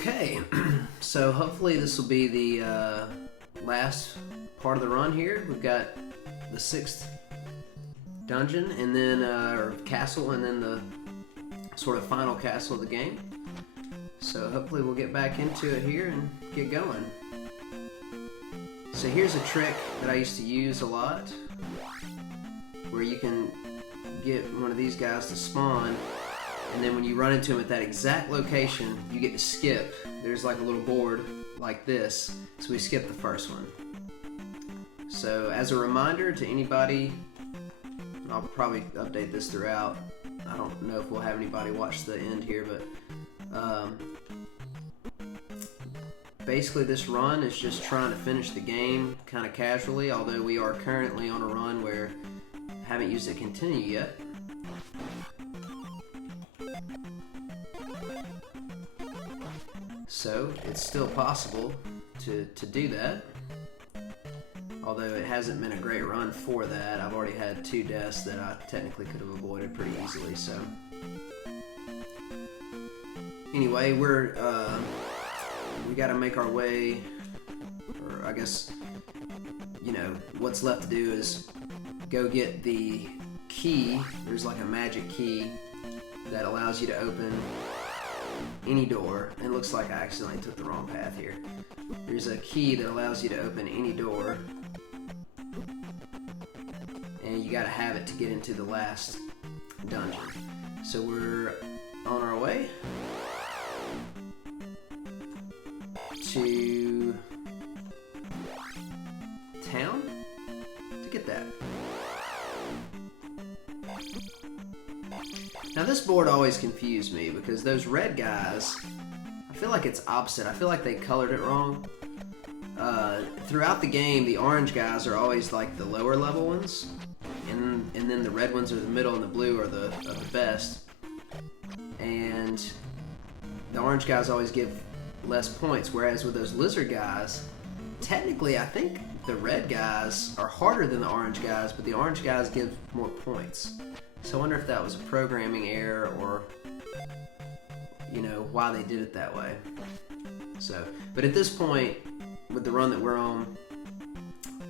Okay, so hopefully this will be the last part of the run here. We've got the 6th dungeon, and then or castle, and then the sort of final castle of the game. So hopefully we'll get back into it here and get going. So here's a trick that I used to use a lot, where you can get one of these guys to spawn, and then when you run into him at that exact location, you get to skip. There's like a little board like this, so we skip the first one. So as a reminder to anybody, I'll probably update this throughout. I don't know if we'll have anybody watch the end here, but basically this run is just trying to finish the game kind of casually, although we are currently on a run where I haven't used it continue yet. So it's still possible to do that, although it hasn't been a great run for that. I've already had 2 deaths that I technically could have avoided pretty easily. So anyway, we got to make our way, or I guess, you know, what's left to do is go get the key. There's like a magic key that allows you to open any door. It looks like I accidentally took the wrong path here. There's a key that allows you to open any door, and you gotta have it to get into the last dungeon. So we're on our way to town to get that. Now this board always confused me because those red guys, I feel like it's opposite. I feel like they colored it wrong. Throughout the game, the orange guys are always like the lower level ones, and then the red ones are the middle, and the blue are the best. And the orange guys always give less points, whereas with those lizard guys, technically I think the red guys are harder than the orange guys, but the orange guys give more points. So I wonder if that was a programming error, or, you know, why they did it that way. So, but at this point, with the run that we're on,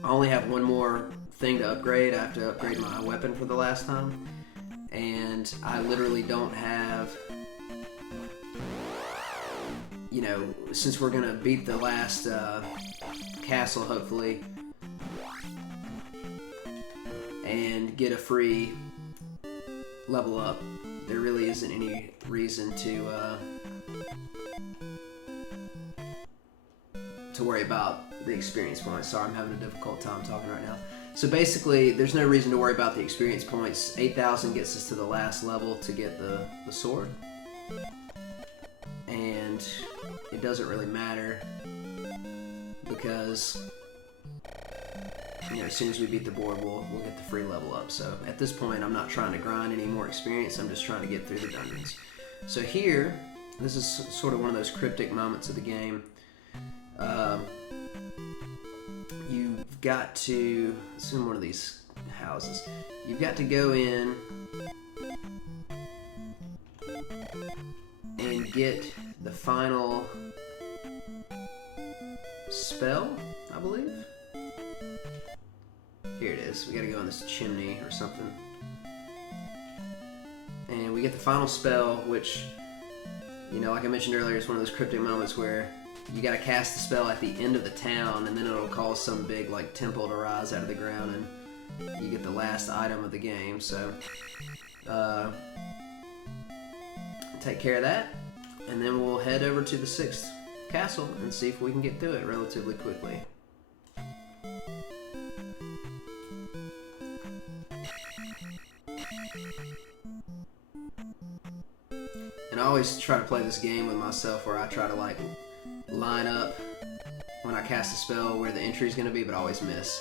I only have one more thing to upgrade. I have to upgrade my weapon for the last time, and I literally don't have, you know, since we're gonna beat the last castle, hopefully, and get a free level up, there really isn't any reason to worry about the experience points. Sorry, I'm having a difficult time talking right now. So basically, there's no reason to worry about the experience points. 8,000 gets us to the last level to get the sword, and it doesn't really matter because, you know, as soon as we beat the board, we'll get the free level up. So at this point, I'm not trying to grind any more experience. I'm just trying to get through the dungeons. So here, this is sort of one of those cryptic moments of the game. You've got to, it's in one of these houses. You've got to go in and get the final spell, I believe. Here it is. We gotta go in this chimney or something. And we get the final spell, which, you know, like I mentioned earlier, it's one of those cryptic moments where you gotta cast the spell at the end of the town, and then it'll cause some big, like, temple to rise out of the ground, and you get the last item of the game. So, take care of that, and then we'll head over to the 6th castle and see if we can get through it relatively quickly. And I always try to play this game with myself where I try to, like, line up when I cast a spell where the entry is going to be, but I always miss.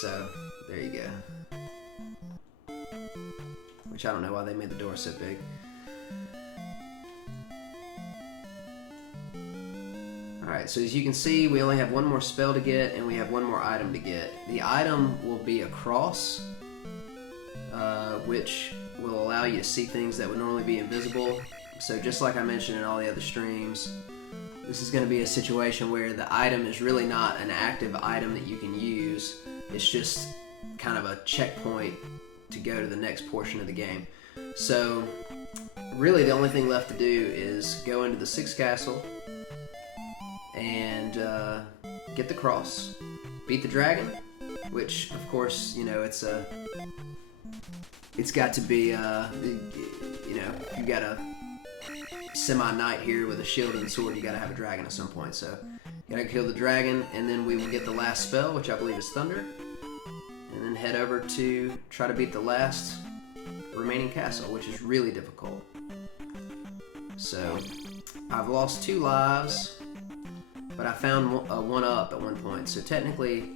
So, there you go. Which I don't know why they made the door so big. Alright, so as you can see, we only have one more spell to get, and we have one more item to get. The item will be a cross, which will allow you to see things that would normally be invisible So just like I mentioned in all the other streams, this is going to be a situation where the item is really not an active item that you can use. It's just kind of a checkpoint to go to the next portion of the game. So really the only thing left to do is go into the 6th castle and get the cross, beat the dragon, which of course, you know, it's got to be, you know, you got a semi-knight here with a shield and sword, you gotta have a dragon at some point, so you gotta kill the dragon, and then we will get the last spell, which I believe is Thunder, and then head over to try to beat the last remaining castle, which is really difficult. So I've lost 2 lives, but I found a 1-up at one point, so technically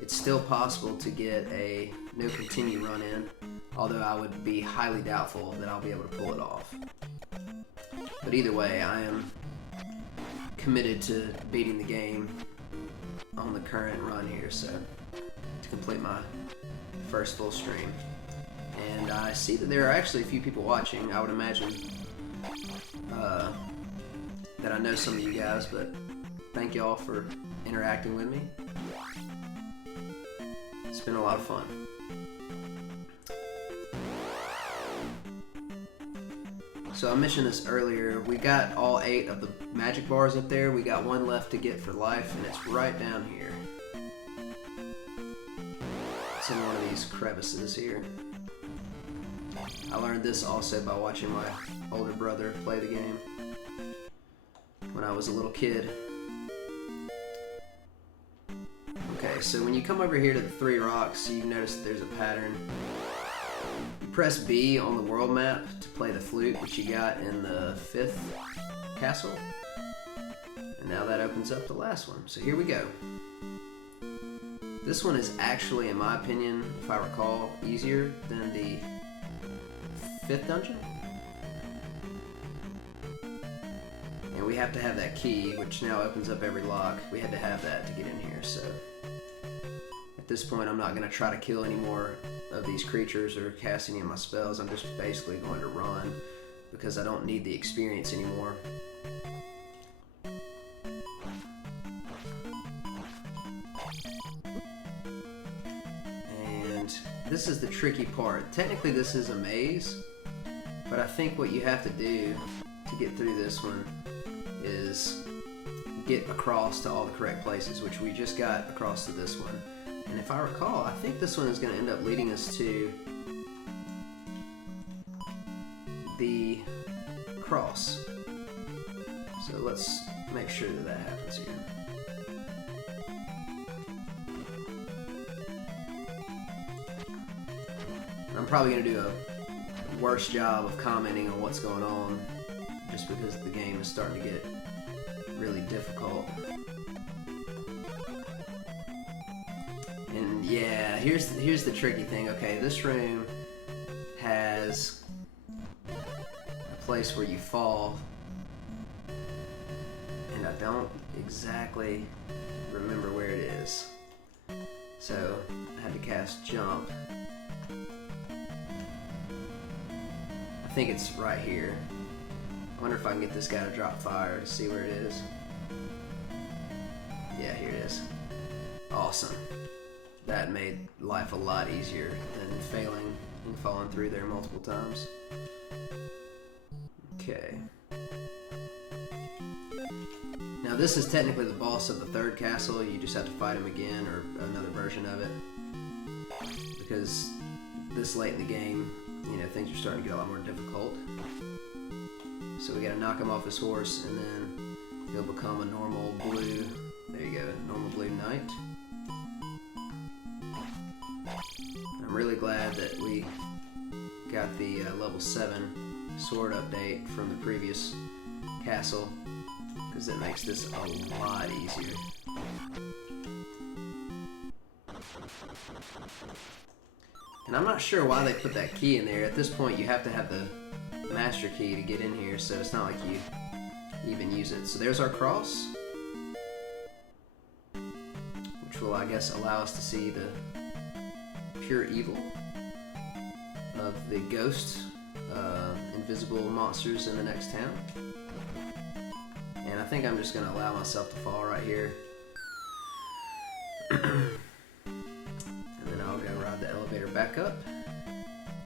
it's still possible to get a no continue run in, although I would be highly doubtful that I'll be able to pull it off. But either way, I am committed to beating the game on the current run here, so to complete my first full stream. And I see that there are actually a few people watching. I would imagine that I know some of you guys, but thank you all for interacting with me. It's been a lot of fun. So I mentioned this earlier, we got all 8 of the magic bars up there. We got 1 left to get for life, and it's right down here. It's in one of these crevices here. I learned this also by watching my older brother play the game when I was a little kid. Okay, so when you come over here to the 3 rocks, you notice that there's a pattern. Press B on the world map to play the flute, which you got in the 5th castle. And now that opens up the last one. So here we go. This one is actually, in my opinion, if I recall, easier than the 5th dungeon. And we have to have that key, which now opens up every lock. We had to have that to get in here, so at this point I'm not going to try to kill any more of these creatures or cast any of my spells. I'm just basically going to run because I don't need the experience anymore. And this is the tricky part. Technically this is a maze, but I think what you have to do to get through this one is get across to all the correct places, which we just got across to this one. And if I recall, I think this one is going to end up leading us to the cross. So let's make sure that that happens here. I'm probably going to do a worse job of commenting on what's going on just because the game is starting to get really difficult. And yeah, here's the tricky thing. Okay, this room has a place where you fall, and I don't exactly remember where it is. So I had to cast jump. I think it's right here. I wonder if I can get this guy to drop fire to see where it is. Yeah, here it is. Awesome. That made life a lot easier than failing and falling through there multiple times. Okay. Now this is technically the boss of the 3rd castle. You just have to fight him again, or another version of it. Because this late in the game, you know, things are starting to get a lot more difficult. So we gotta knock him off his horse, and then he'll become a normal blue, there you go, normal blue knight. I'm really glad that we got the level 7 sword update from the previous castle, because it makes this a lot easier. And I'm not sure why they put that key in there. At this point you have to have the master key to get in here, so it's not like you even use it. So there's our cross, which will, I guess, allow us to see the pure evil of the ghost invisible monsters in the next town. And I think I'm just going to allow myself to fall right here. And then I'll go ride the elevator back up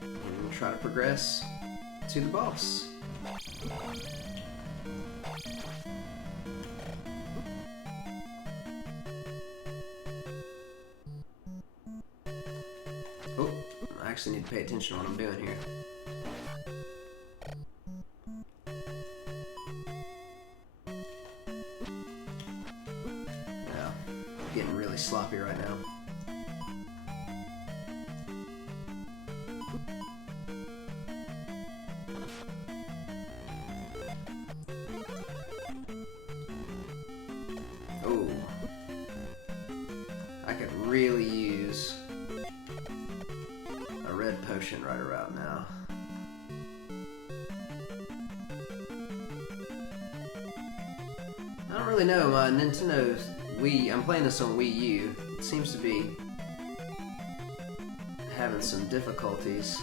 and try to progress to the boss. Oh, I actually need to pay attention to what I'm doing here. Yeah, I'm getting really sloppy right now. Oh, I could really use a red potion right around now. I don't really know, my Nintendo Wii, I'm playing this on Wii U, it seems to be having some difficulties.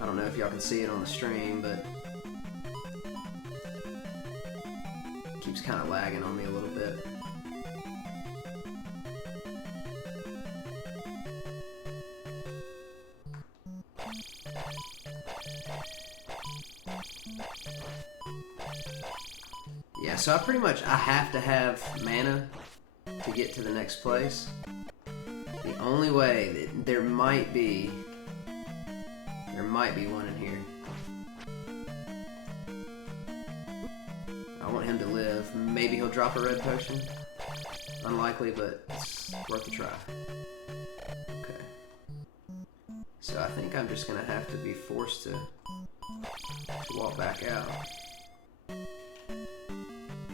I don't know if y'all can see it on the stream, but it keeps kind of lagging on me a little bit. Yeah, so I have to have mana to get to the next place. The only way that there might be one in here. I want him to live. Maybe he'll drop a red potion. Unlikely, but it's worth a try. Okay. So I think I'm just gonna have to be forced to walk back out.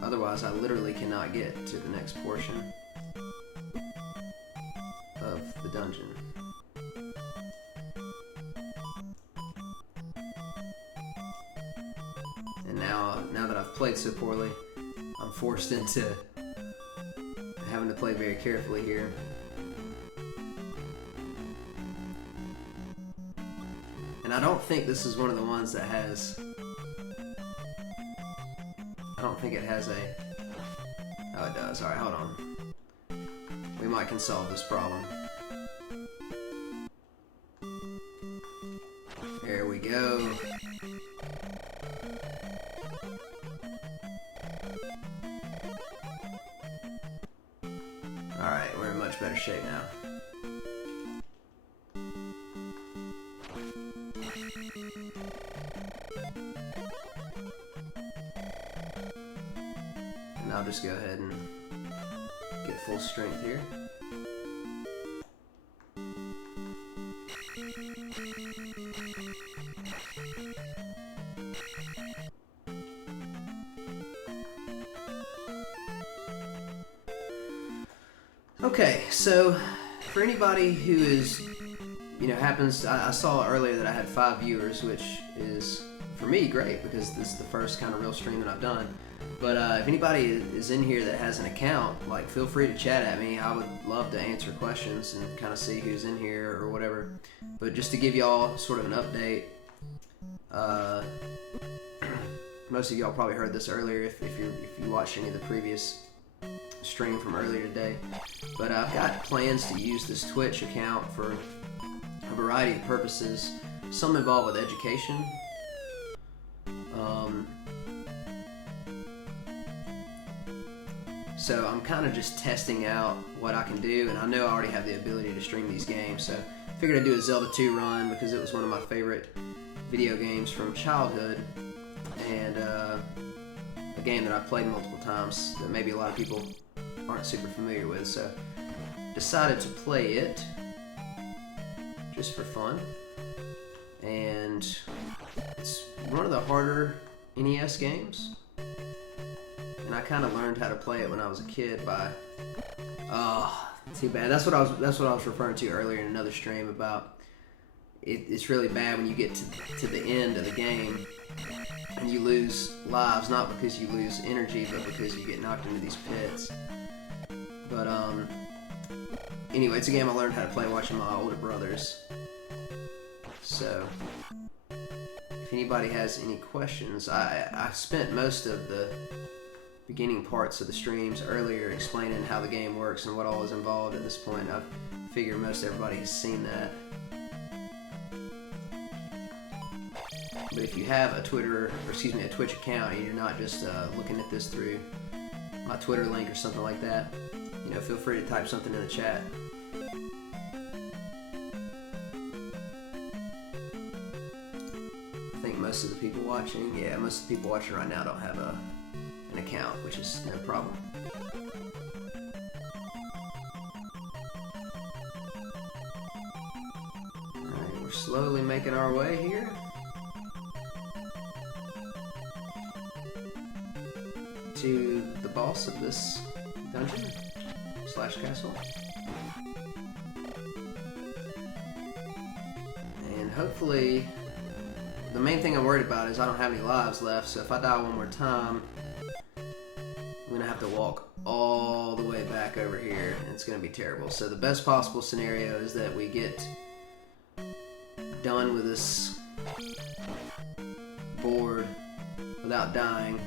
Otherwise, I literally cannot get to the next portion of the dungeon. And now that I've played so poorly, I'm forced into having to play very carefully here. And I don't think this is one of the ones that has... I don't think it has a... Oh, it does. Alright, hold on. We might can solve this problem. There we go. Alright, we're in much better shape now. And I'll just go ahead and get full strength here. Okay, so for anybody who is, I saw earlier that I had 5 viewers, which is, for me, great, because this is the first kind of real stream that I've done. But if anybody is in here that has an account, like, feel free to chat at me. I would love to answer questions and kind of see who's in here or whatever. But just to give y'all sort of an update, most of y'all probably heard this earlier if you watched any of the previous stream from earlier today. But I've got plans to use this Twitch account for a variety of purposes. Some involved with education. So I'm kind of just testing out what I can do, and I know I already have the ability to stream these games, so I figured I'd do a Zelda II run because it was one of my favorite video games from childhood, and a game that I've played multiple times that maybe a lot of people aren't super familiar with, so decided to play it just for fun. And it's one of the harder NES games. And I kind of learned how to play it when I was a kid by, too bad. That's what I was referring to earlier in another stream about. It's really bad when you get to the end of the game and you lose lives, not because you lose energy, but because you get knocked into these pits. But anyway, it's a game I learned how to play watching my older brothers. So if anybody has any questions, I spent most of the beginning parts of the streams earlier explaining how the game works and what all is involved. At this point, I figure most everybody has seen that. But if you have a a Twitch account, and you're not just looking at this through my Twitter link or something like that, you know, feel free to type something in the chat. I think most of the people watching, most of the people watching right now don't have an account, which is no problem. Alright, we're slowly making our way here to the boss of this dungeon / castle. And hopefully, the main thing I'm worried about is I don't have any lives left, so if I die one more time, I'm gonna have to walk all the way back over here, and it's gonna be terrible. So the best possible scenario is that we get done with this board without dying,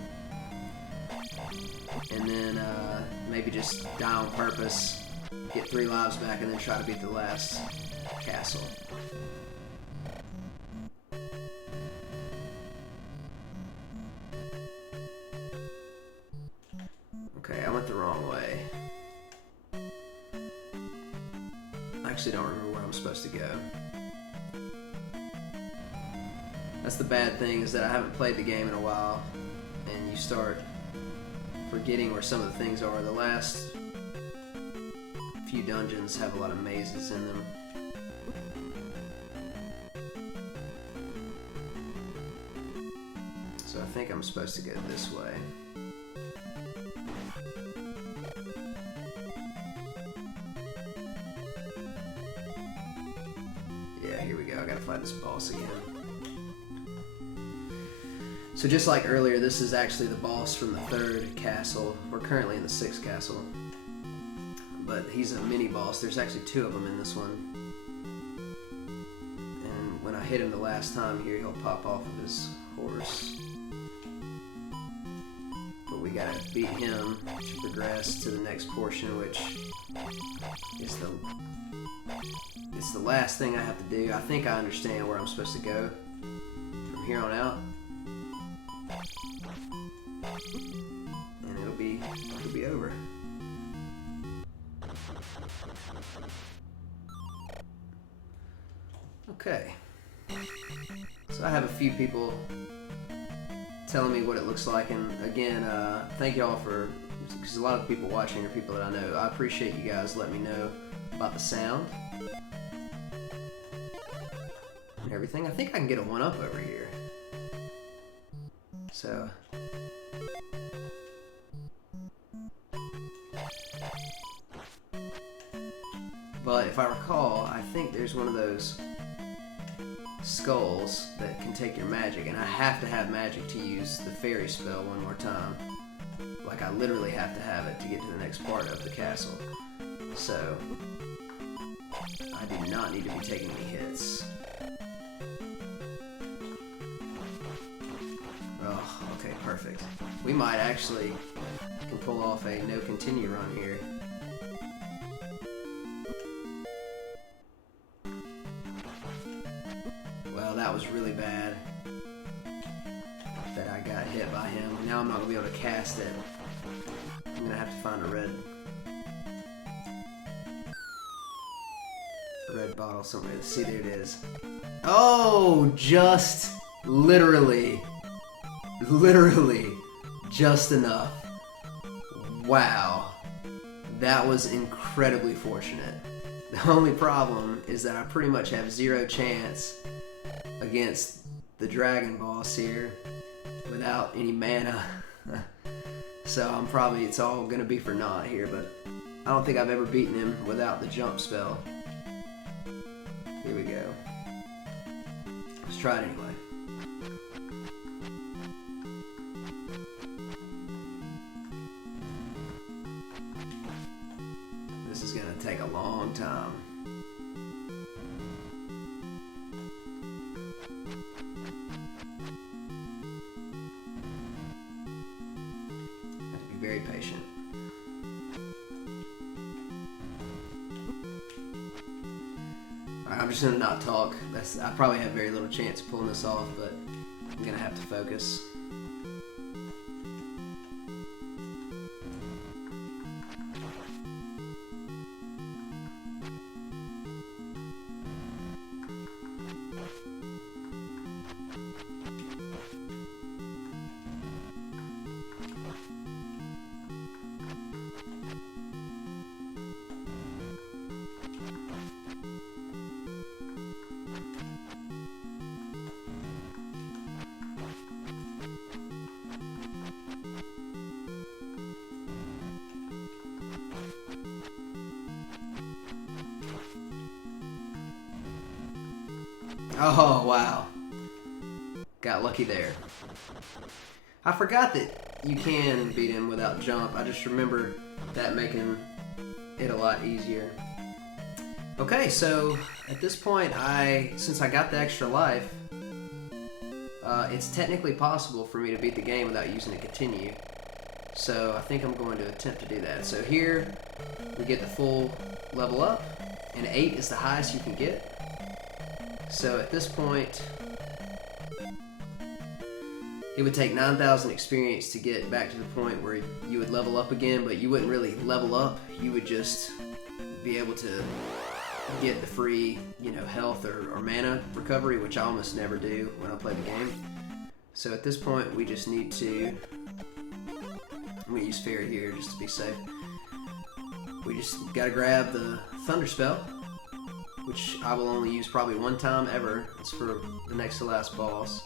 and then maybe just die on purpose, get 3 lives back, and then try to beat the last castle. Okay, I went the wrong way. I actually don't remember where I'm supposed to go. That's the bad thing, is that I haven't played the game in a while, and you start forgetting where some of the things are. The last few dungeons have a lot of mazes in them. So I think I'm supposed to go this way. Yeah, here we go. I gotta fight this boss again. So just like earlier, this is actually the boss from the 3rd castle. We're currently in the 6th castle, but he's a mini boss. There's actually 2 of them in this one. And when I hit him the last time here, he'll pop off of his horse. But we gotta beat him to progress to the next portion, which is it's the last thing I have to do. I think I understand where I'm supposed to go from here on out. And it'll be over. Okay. So I have a few people telling me what it looks like, and again, thank y'all for, because a lot of people watching are people that I know. I appreciate you guys letting me know about the sound and everything. I think I can get a 1-up over here. So but if I recall, I think there's one of those skulls that can take your magic, and I have to have magic to use the fairy spell one more time. Like, I literally have to have it to get to the next part of the castle. So I do not need to be taking any hits. Oh, okay, perfect. We might actually can pull off a no continue run here. Well, that was really bad that I got hit by him. Now I'm not going to be able to cast it. I'm going to have to find a red bottle somewhere. See, there it is. Oh, just literally just enough. Wow, that was incredibly fortunate. The only problem is that I pretty much have 0 chance against the dragon boss here without any mana. So it's all gonna be for naught here, but I don't think I've ever beaten him without the jump spell. Here we go. Let's try it anyway. This is gonna take a long time. I'm just gonna not talk. I probably have very little chance of pulling this off, but I'm gonna have to focus. Oh, wow. Got lucky there. I forgot that you can beat him without jump. I just remember that making it a lot easier. Okay, so at this point, since I got the extra life, it's technically possible for me to beat the game without using a continue. So I think I'm going to attempt to do that. So here, we get the full level up, and 8 is the highest you can get. So at this point, it would take 9,000 experience to get back to the point where you would level up again, but you wouldn't really level up. You would just be able to get the free, health or mana recovery, which I almost never do when I play the game. So at this point, we just need to, I'm going to use Fairy here just to be safe. We just got to grab the Thunder Spell, which I will only use probably one time ever. It's for the next to last boss.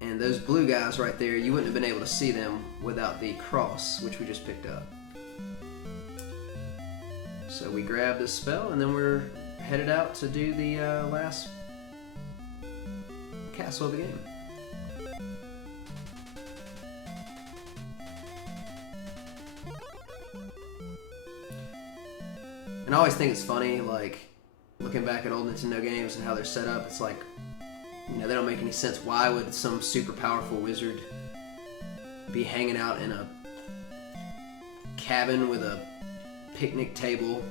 And those blue guys right there, you wouldn't have been able to see them without the cross, which we just picked up. So we grab this spell, and then we're headed out to do the last castle of the game. And I always think it's funny, like, looking back at old Nintendo games and how they're set up, it's like, they don't make any sense. Why would some super powerful wizard be hanging out in a cabin with a picnic table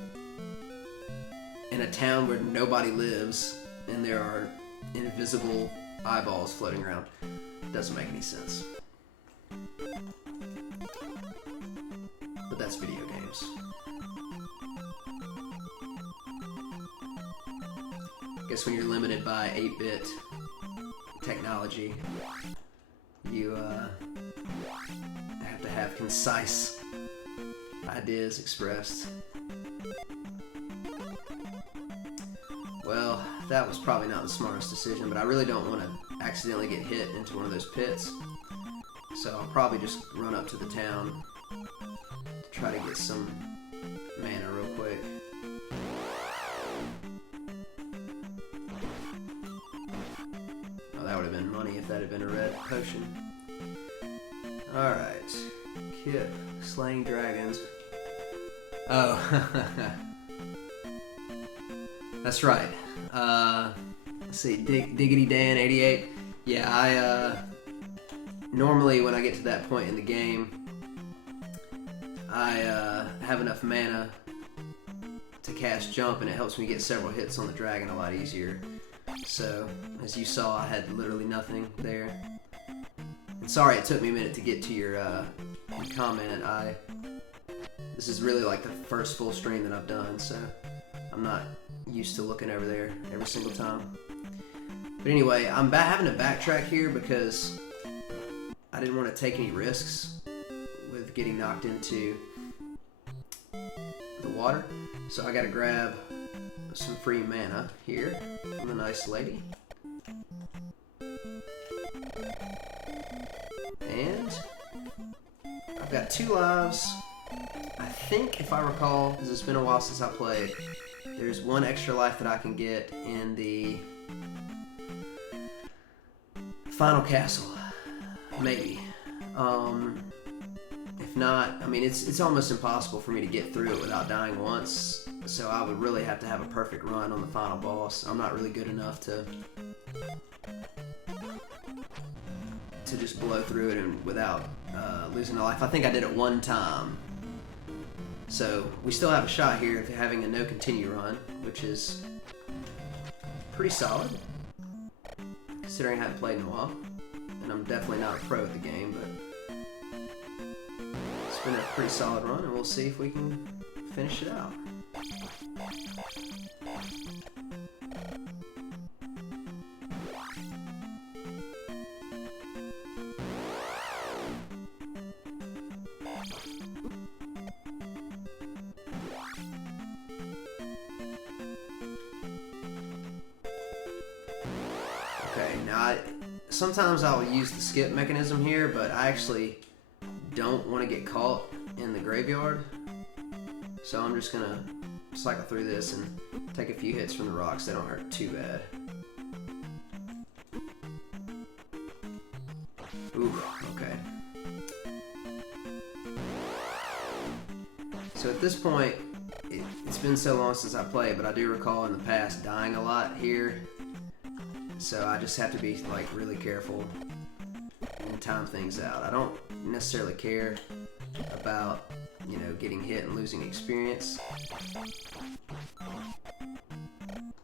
in a town where nobody lives and there are invisible eyeballs floating around? It doesn't make any sense. But that's video games. I guess when you're limited by 8-bit technology, you have to have concise ideas expressed. Well, that was probably not the smartest decision, but I really don't want to accidentally get hit into one of those pits. So I'll probably just run up to the town to try to get some mana real quick. That would have been money if that had been a red potion. Alright. Kip. Slaying dragons. Oh. That's right. Let's see. Diggity Dan 88. Yeah, I normally when I get to that point in the game, I have enough mana to cast jump, and it helps me get several hits on the dragon a lot easier. So, as you saw, I had literally nothing there. And sorry it took me a minute to get to your comment. This is really like the first full stream that I've done, so I'm not used to looking over there every single time. But anyway, I'm having to backtrack here because I didn't want to take any risks with getting knocked into the water. So I gotta grab some free mana here from the nice lady. And I've got 2 lives. I think, if I recall, because it's been a while since I played, there's 1 extra life that I can get in the final castle. Maybe. If not, I mean, it's almost impossible for me to get through it without dying once. So I would really have to have a perfect run on the final boss. I'm not really good enough to just blow through it and without losing a life. I think I did it 1 time, So we still have a shot here of having a no continue run, which is pretty solid, considering I haven't played in a while. And I'm definitely not a pro at the game, but it's been a pretty solid run, and we'll see if we can finish it out. Okay, now sometimes I'll use the skip mechanism here, but I actually don't want to get caught in the graveyard. So I'm just gonna cycle through this and take a few hits from the rocks. They don't hurt too bad. Ooh, okay. So at this point, it's been so long since I played, but I do recall in the past dying a lot here. So I just have to be like really careful and time things out. I don't necessarily care about, you know, getting hit and losing experience.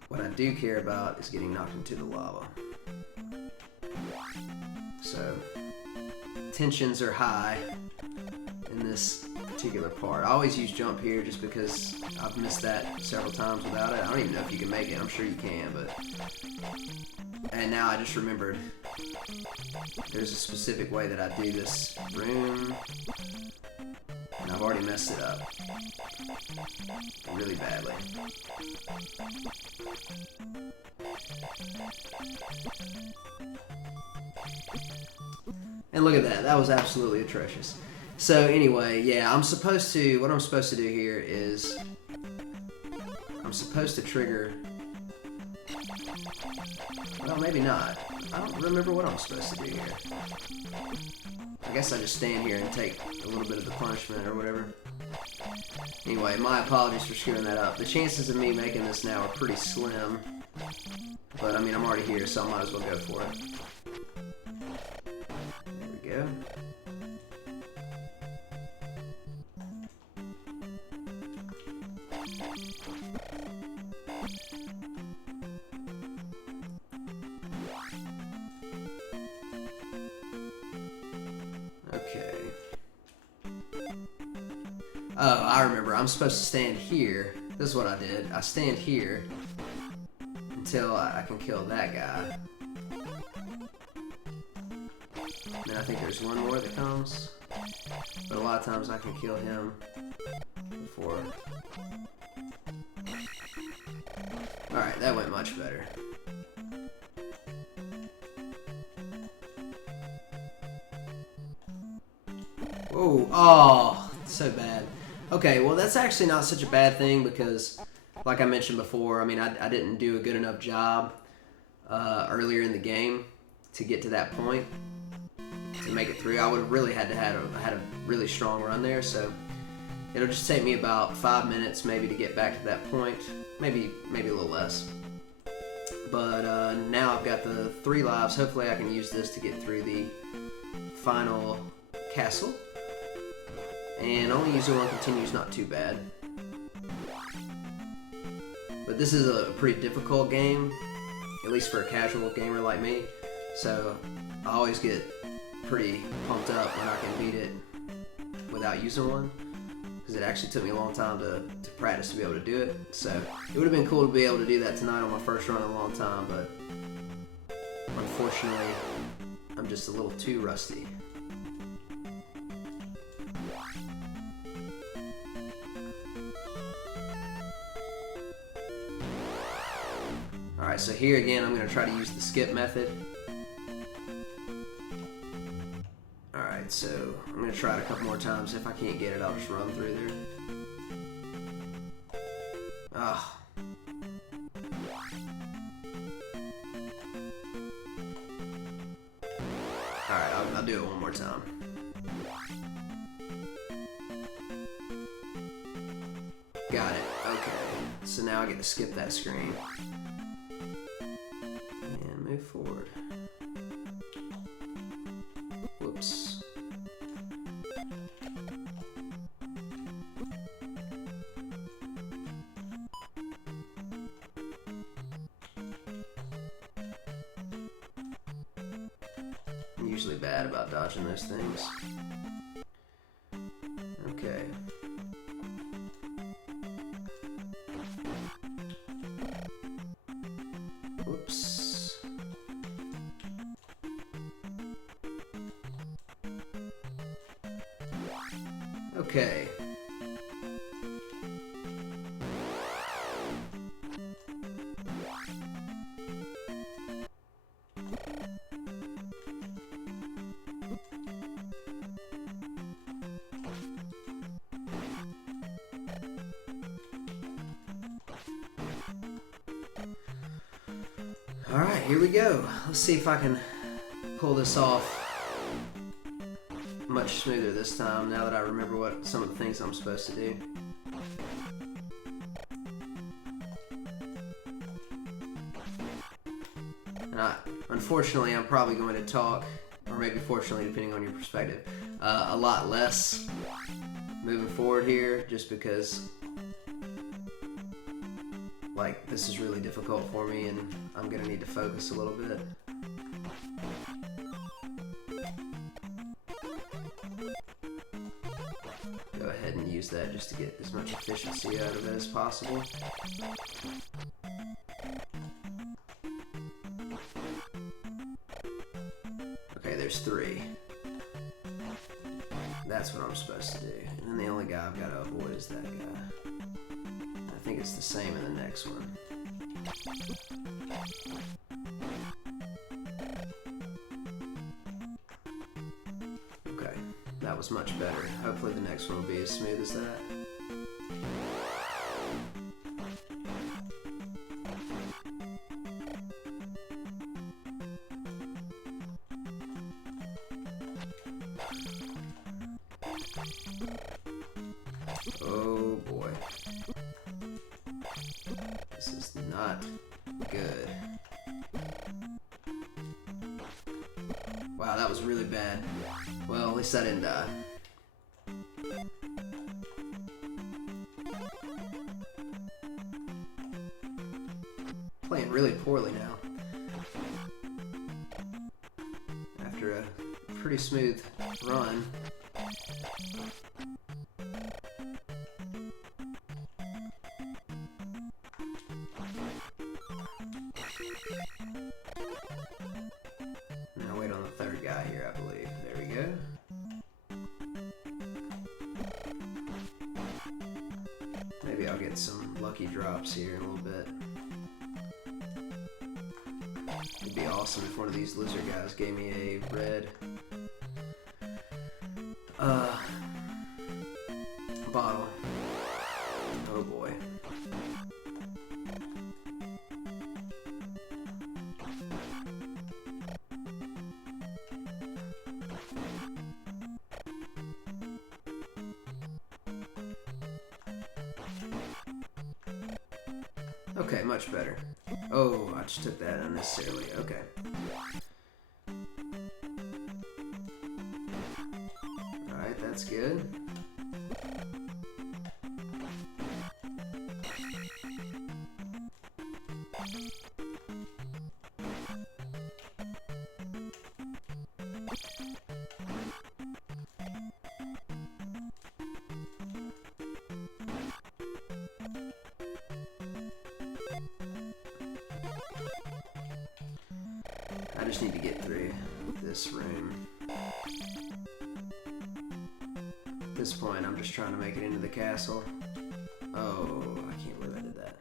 What I do care about is getting knocked into the lava. So tensions are high in this particular part. I always use jump here just because I've missed that several times without it. I don't even know if you can make it. I'm sure you can, but... And now I just remembered there's a specific way that I do this room, and I've already messed it up really badly. And look at that, that was absolutely atrocious. So anyway, yeah, what I'm supposed to do here is I'm supposed to trigger, well, maybe not. I don't remember what I'm supposed to do here. I guess I just stand here and take a little bit of the punishment or whatever. Anyway, my apologies for screwing that up. The chances of me making this now are pretty slim. But, I mean, I'm already here, so I might as well go for it. There we go. Okay. Oh, I remember. I'm supposed to stand here. This is what I did. I stand here until I can kill that guy. Then I think there's one more that comes. But a lot of times I can kill him before. Alright, that went much better. Whoa, oh, so bad. Okay, well that's actually not such a bad thing because, like I mentioned before, I mean, I didn't do a good enough job earlier in the game to get to that point to make it through. I would have really had a really strong run there, so it'll just take me about 5 minutes maybe to get back to that point, maybe a little less. But now I've got the 3 lives. Hopefully I can use this to get through the final castle. And only using one continue is not too bad. But this is a pretty difficult game, at least for a casual gamer like me. So I always get pretty pumped up when I can beat it without using one, because it actually took me a long time to practice to be able to do it. So it would have been cool to be able to do that tonight on my first run in a long time, but unfortunately I'm just a little too rusty. Alright, so here again I'm going to try to use the skip method. Alright, so I'm going to try it a couple more times. If I can't get it, I'll just run through there. Ah. Alright, I'll do it one more time. Got it. Okay. So now I get to skip that screen. And move forward. Whoops. usually bad about dodging those things. Okay. Whoops. Okay. Alright, here we go. Let's see if I can pull this off much smoother this time, now that I remember what some of the things I'm supposed to do. And unfortunately, I'm probably going to talk, or maybe fortunately, depending on your perspective, a lot less moving forward here, just because like this is really difficult for me and I'm gonna need to focus a little bit. Go ahead and use that just to get as much efficiency out of it as possible. Okay, there's 3. That's what I'm supposed to do. And then the only guy I've got to avoid is that guy. I think it's the same in the next one. Okay, that was much better. Hopefully the next one will be as smooth as that. Oh boy. This is not good. Wow, that was really bad. Well, at least I didn't die. Playing really poorly now. After a pretty smooth run. Now wait on the third guy here, I believe. There we go. Maybe I'll get some lucky drops here in a little bit. It'd be awesome if one of these lizard guys gave me a red bottle. Oh boy. Okay, much better. Oh, I just took that unnecessarily. Okay. Alright, that's good. I just need to get through this room. At this point, I'm just trying to make it into the castle. Oh, I can't believe I did that.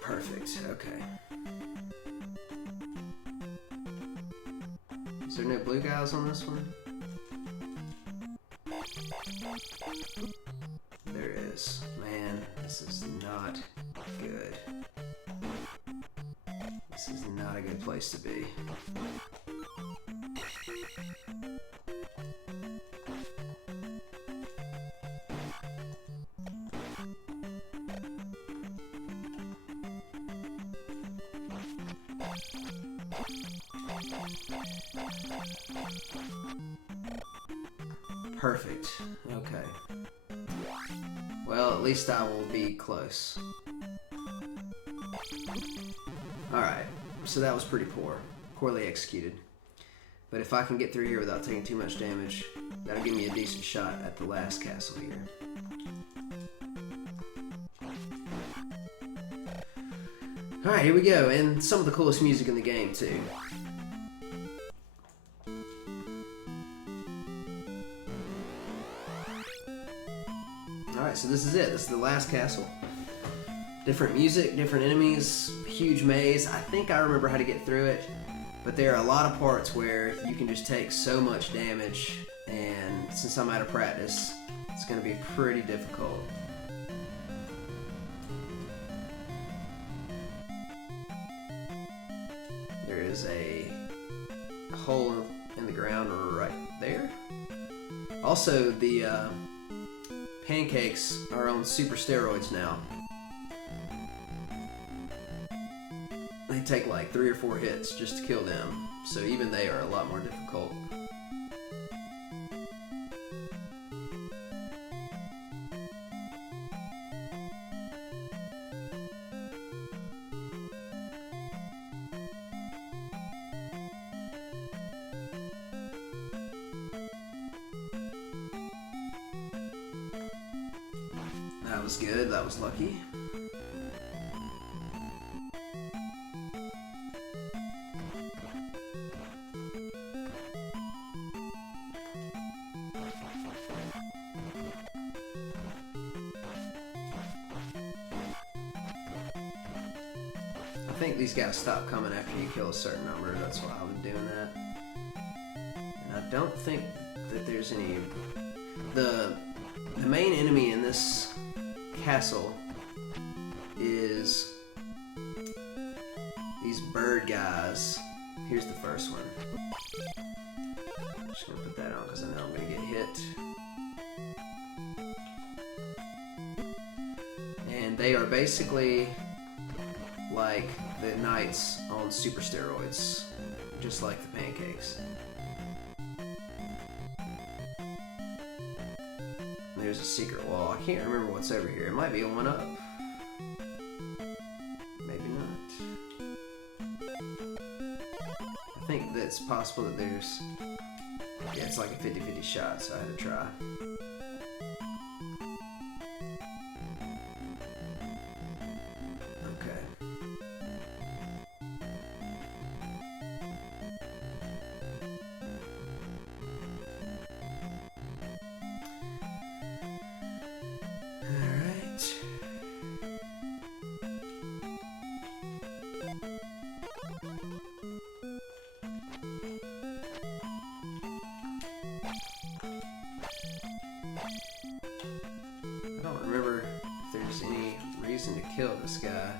Perfect, okay. Is there no blue guys on this one? There is. Man, this is not good. This is not a good place to be. Perfect. Okay. Well, at least I will be close. Alright, so that was pretty poorly executed. But if I can get through here without taking too much damage, that'll give me a decent shot at the last castle here. Alright, here we go, and some of the coolest music in the game, too. Alright, so this is it. This is the last castle. Different music, different enemies, huge maze. I think I remember how to get through it, but there are a lot of parts where you can just take so much damage, and since I'm out of practice, it's going to be pretty difficult. There is a hole in the ground right there. Also, the pancakes are on super steroids now. They take like 3 or 4 hits just to kill them, so even they are a lot more difficult. That was good, that was lucky. I think these guys stop coming after you kill a certain number, that's why I was doing that. And I don't think that there's any... The main enemy in this castle is these bird guys. Here's the first one. I'm just gonna put that on because I know I'm gonna get hit. And they are basically like the knights on super steroids, just like the pancakes. There's a secret wall. I can't remember what's over here. It might be a 1-up. Maybe not. I think that it's possible that there's... Yeah, it's like a 50-50 shot, so I had to try. To kill this guy.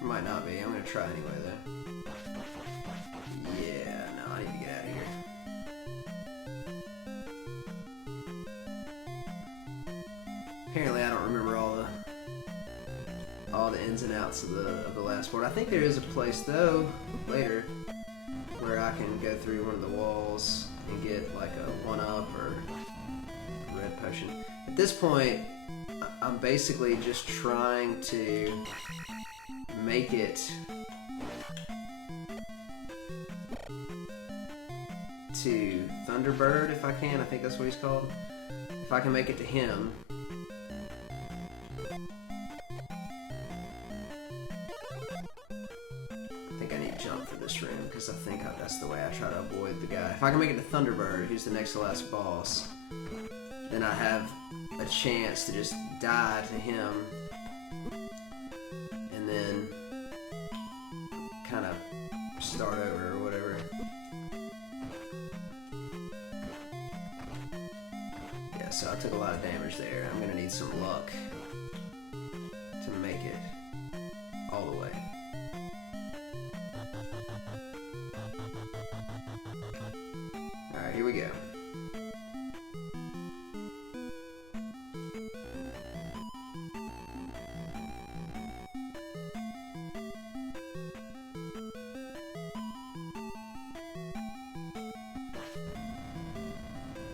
Might not be. I'm gonna try anyway though. Yeah, no, I need to get out of here. Apparently I don't remember all the ins and outs of the last part. I think there is a place though later where I can go through one of the walls and get like a 1-up or a red potion. At this point I'm basically just trying to make it to Thunderbird if I can. I think that's what he's called. If I can make it to him. I think I need to jump for this room because I think that's the way I try to avoid the guy. If I can make it to Thunderbird, who's the next to last boss, then I have a chance to just die to him and then kind of start over or whatever. Yeah, so I took a lot of damage there. I'm gonna need some luck to make it all the way. Alright, here we go.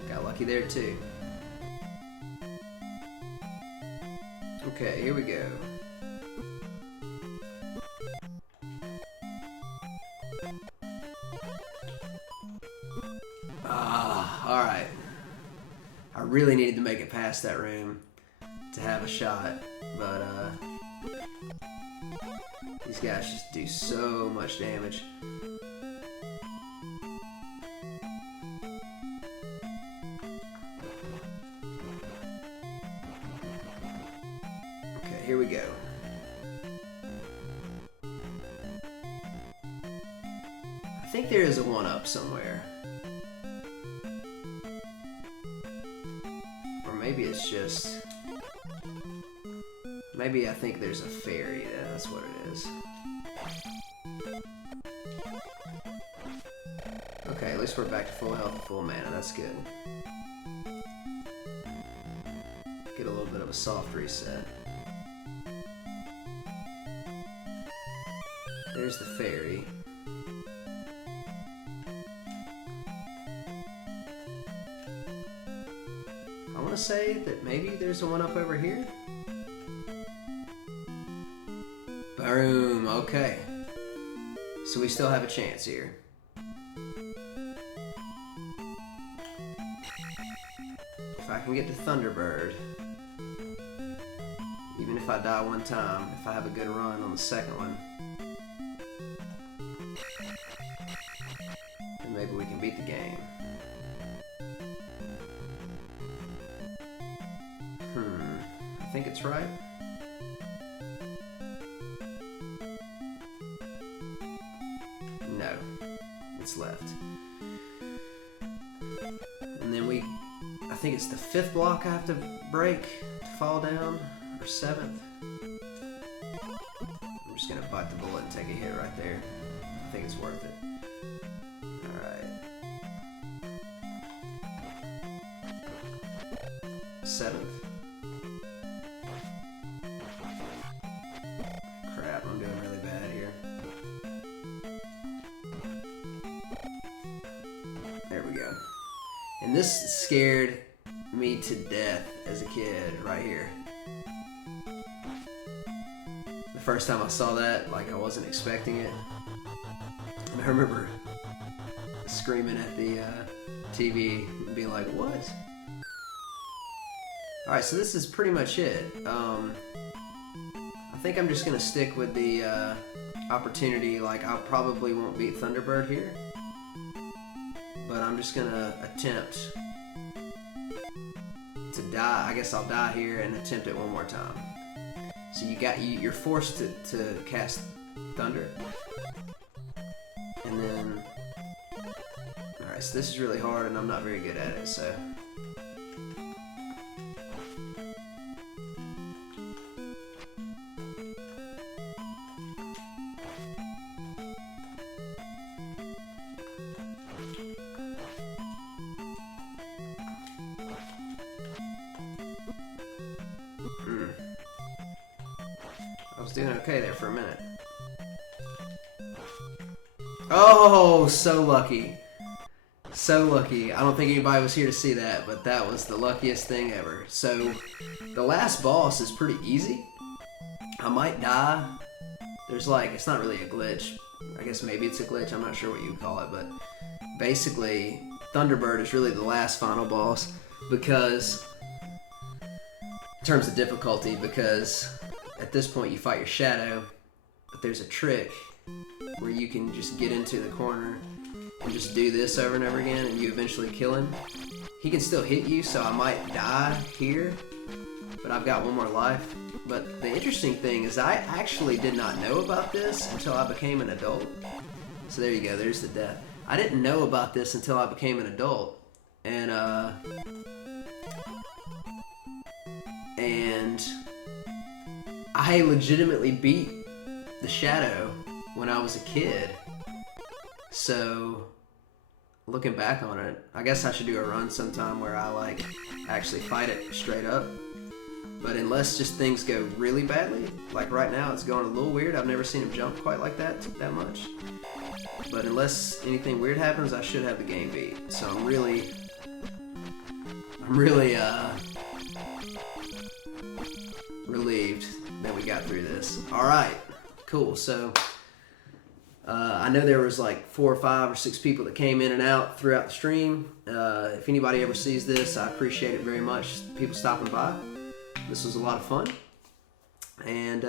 Got lucky there too. Okay, here we go. Alright. I really needed to make it past that room to have a shot, but these guys just do so much damage. Okay, here we go. I think there is a 1-up somewhere. Or maybe it's just... Maybe I think there's a fairy. That's what it is. Okay, at least we're back to full health and full mana. That's good. Get a little bit of a soft reset. There's the fairy. I want to say that maybe there's a 1-up over here. Boom, okay. So we still have a chance here. If I can get to Thunderbird, even if I die one time, if I have a good run on the second one, then maybe we can beat the game. I think it's right. No, it's left. And then I think it's the 5th block I have to break to fall down, or 7th. I'm just gonna bite the bullet and take a hit right there. I think it's worth it. Alright. 7th. Crap, I'm doing really bad here. There we go. And this scared me to death as a kid, right here. The first time I saw that, like, I wasn't expecting it. And I remember screaming at the TV and being like, what? Alright, so this is pretty much it. I think I'm just going to stick with the opportunity. Like, I probably won't beat Thunderbird here. But I'm just gonna attempt to die. I guess I'll die here and attempt it one more time. So you're forced to cast Thunder. And then... Alright, so this is really hard and I'm not very good at it, so... I was doing okay there for a minute. Oh, so lucky. So lucky. I don't think anybody was here to see that, but that was the luckiest thing ever. So, the last boss is pretty easy. I might die. There's like, it's not really a glitch. I guess maybe it's a glitch. I'm not sure what you would call it, but basically, Thunderbird is really the last final boss because, in terms of difficulty, because at this point you fight your shadow, but there's a trick where you can just get into the corner and just do this over and over again and you eventually kill him. He can still hit you, so I might die here, but I've got one more life. But the interesting thing is I actually did not know about this until I became an adult. So there you go, there's the death. I didn't know about this until I became an adult. And I legitimately beat the shadow when I was a kid. So, looking back on it, I guess I should do a run sometime where I like actually fight it straight up. But unless just things go really badly, like right now it's going a little weird. I've never seen him jump quite like that much. But unless anything weird happens, I should have the game beat. So I'm really relieved that we got through this. Alright, cool. So I know there was like 4 or 5 or 6 people that came in and out throughout the stream. If anybody ever sees this, I appreciate it very much. People stopping by. This was a lot of fun. And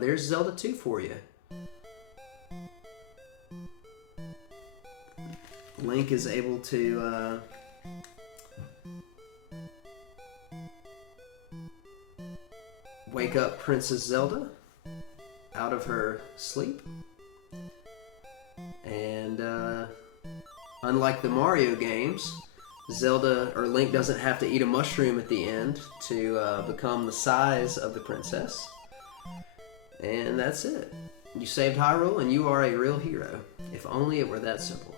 there's Zelda 2 for you. Link is able to wake up Princess Zelda out of her sleep. And unlike the Mario games, Zelda or Link doesn't have to eat a mushroom at the end to become the size of the princess. And that's it. You saved Hyrule and you are a real hero. If only it were that simple.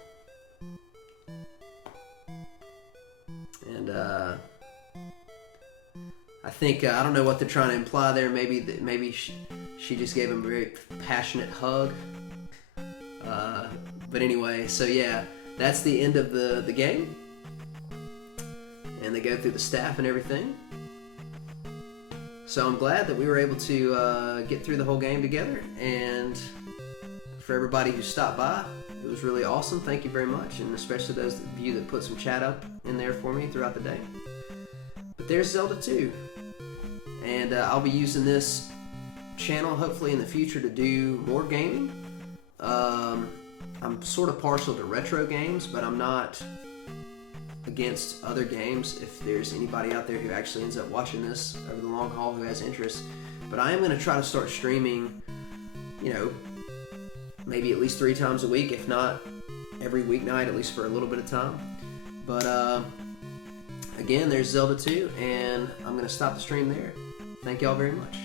And I think I don't know what they're trying to imply there. Maybe she just gave him a very passionate hug. But anyway, so yeah, that's the end of the game. And they go through the staff and everything. So I'm glad that we were able to get through the whole game together. And for everybody who stopped by, it was really awesome. Thank you very much. And especially those of you that put some chat up in there for me throughout the day. But there's Zelda 2. And I'll be using this channel hopefully in the future to do more gaming. I'm sort of partial to retro games, but I'm not against other games if there's anybody out there who actually ends up watching this over the long haul who has interest. But I am going to try to start streaming, maybe at least 3 times a week, if not every weeknight, at least for a little bit of time. But again, there's Zelda 2, and I'm going to stop the stream there. Thank y'all very much.